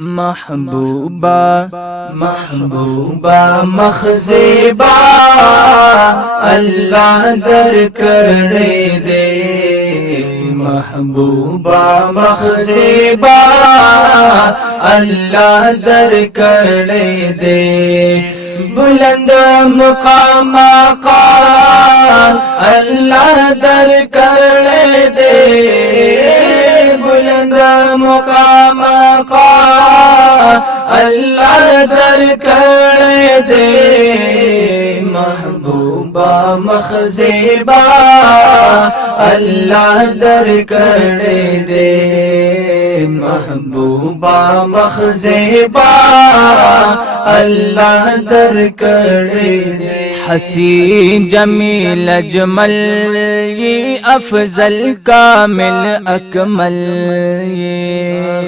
महबूबा महबूबा मखज़ेबा अल्लाह दर करे दे। महबूबा मखज़ेबा अल्लाह दर करे दे। बुलंद मुकाम का अल्लाह दर करे दे। बुलंद मुकाम का अल्लाह दर करे दे। महबूबा मखज़ेबा अल्लाह दर करे दे। महबूबा मखज़ेबा अल्लाह दर करे दे। हसीन जमील अजमल ये अफजल कामिल अकमल ये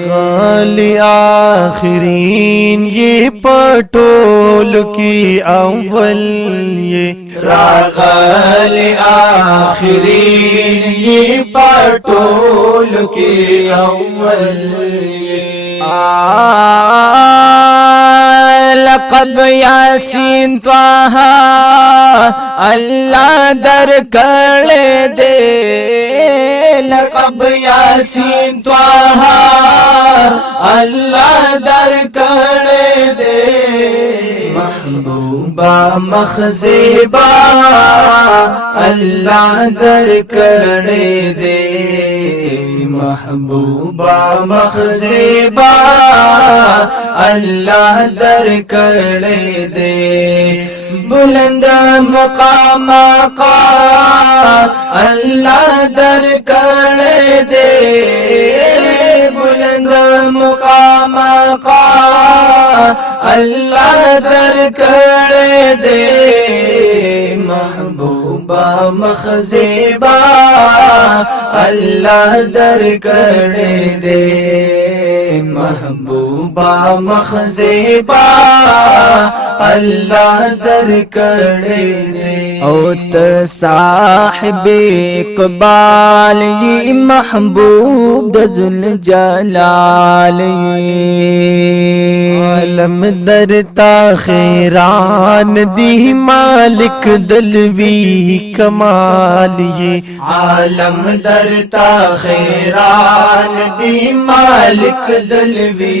गाली आखिरीन ये पटोल की अव्वल ये रागल आखिरीन ये पटोल की अव्वल ये लक़ब यासीन त्वाहा अल्लाह दर करे दे। लक़ब यासीन त्वाहा अल्लाह दर करे दे। महबूबा मखज़ेबा अल्लाह दर करे दे। महबूबा मखज़ेबा अल्लाह दर करे दे। बुलंद मुकाम का अल्लाह दर करे दे। बुलंद मुकाम का अल्लाह दर करे दे। महबूबा मखज़ेबा अल्लाह दर करे दे। महबूबा मखज़ेबा अल्लाह दर करे दे। औत साहिब इक़बाल ये महबूब ज़ुल जलाल आलम दर ताख़िरान दी मालिक दलवी कमाल ये आलम दर ताख़िरान दी मालिक दलवी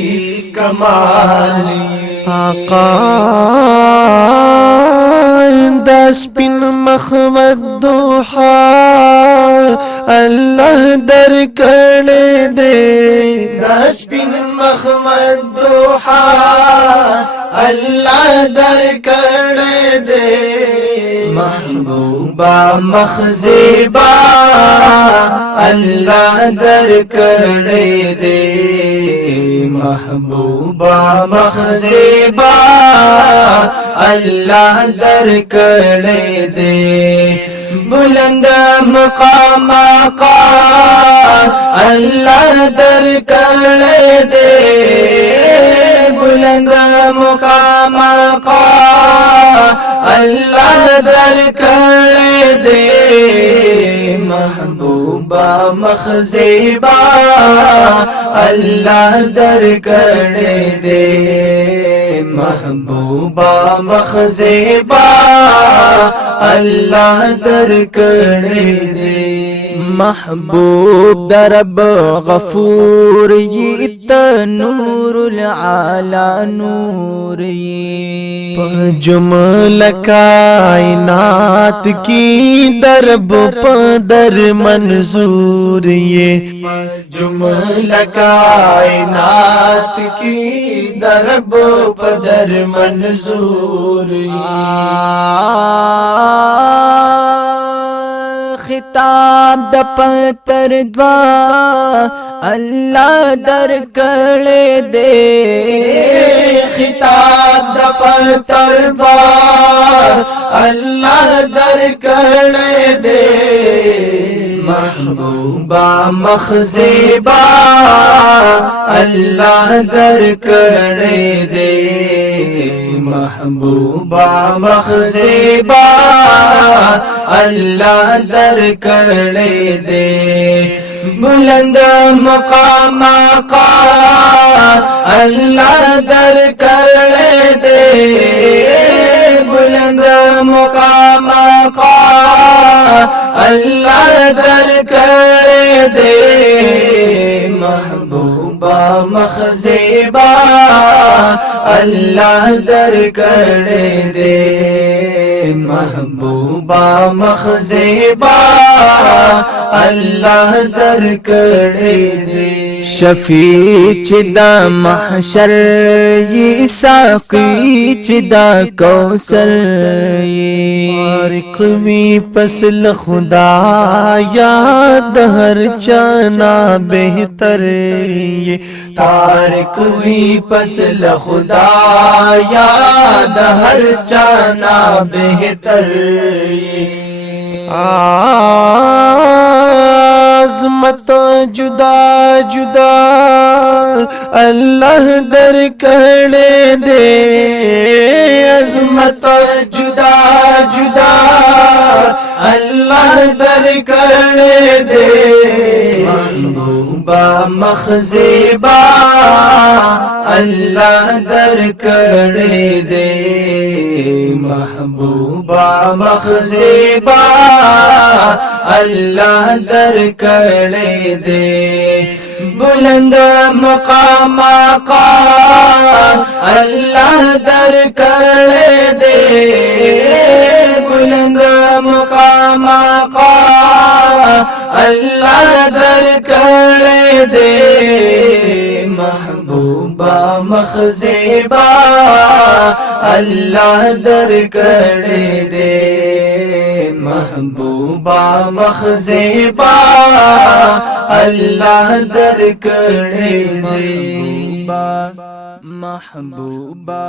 कमाल आका दस बिन मखमद दुहा अल्लाह दर करे दे। दस बिन मखमद दुहा अल्लाह दर करे दे। महबूबा मखज़ेबा अल्लाह दर करे दे। महबूबा मखज़ेबा अल्लाह दर करे दे। बुलंद मुकाम का अल्लाह दर करे दे। बुलंद मुकाम का अल्लाह दर करे दे। महबूबा मखज़ेबा अल्लाह दर करे दे। महबूबा मखज़ेबा अल्लाह दर करे दे। महबूब दरब गफूर ये तनूरुल आला नूर ये जुमला कायनात की दरब पदर मंजूर ये जुमला कायनात की दरब पदर मंजूर खिताब द पतर द्वा अल्लाह दर करे दे। खिताब द पतर द्वा अल्लाह दर करे दे। महबूबा मखज़ेबा अल्लाह दर करे दे। महबूबा मखज़ेबा अल्लाह दर करे दे। बुलंद मुकाम का अल्लाह दर कर दे, बुलंद मुकाम का अल्लाह दर कर दे। महबूबा मखज़ेबा अल्लाह दर कर दे, महबूबा मखज़ेबा अल्लाह दर कर दे। शफी चिदा महशर ये साक़ी चिदा कौसर ये कवी पसल खुदा याद हर जाना बेहतर ये तारिक हुई पसल खुदा याद हर जाना बेहतर ये। आज़मत जुदा जुदा अल्लाह दर कर दे, अज़मत जुदा जुदा अल्लाह दर कर दे। महबूबा मखज़ेबा अल्लाह दर कर दे, महबूबा मखज़ेबा अल्लाह दर कर दे। बुलंद मुकाम का अल्लाह दर कर दे, बुलंद मुकाम का अल्लाह दर कर दे। महबूबा मखज़ेबा अल्लाह दर कर दे, महबूबा मखज़ेबा अल्लाह दर कर दे। महबूबा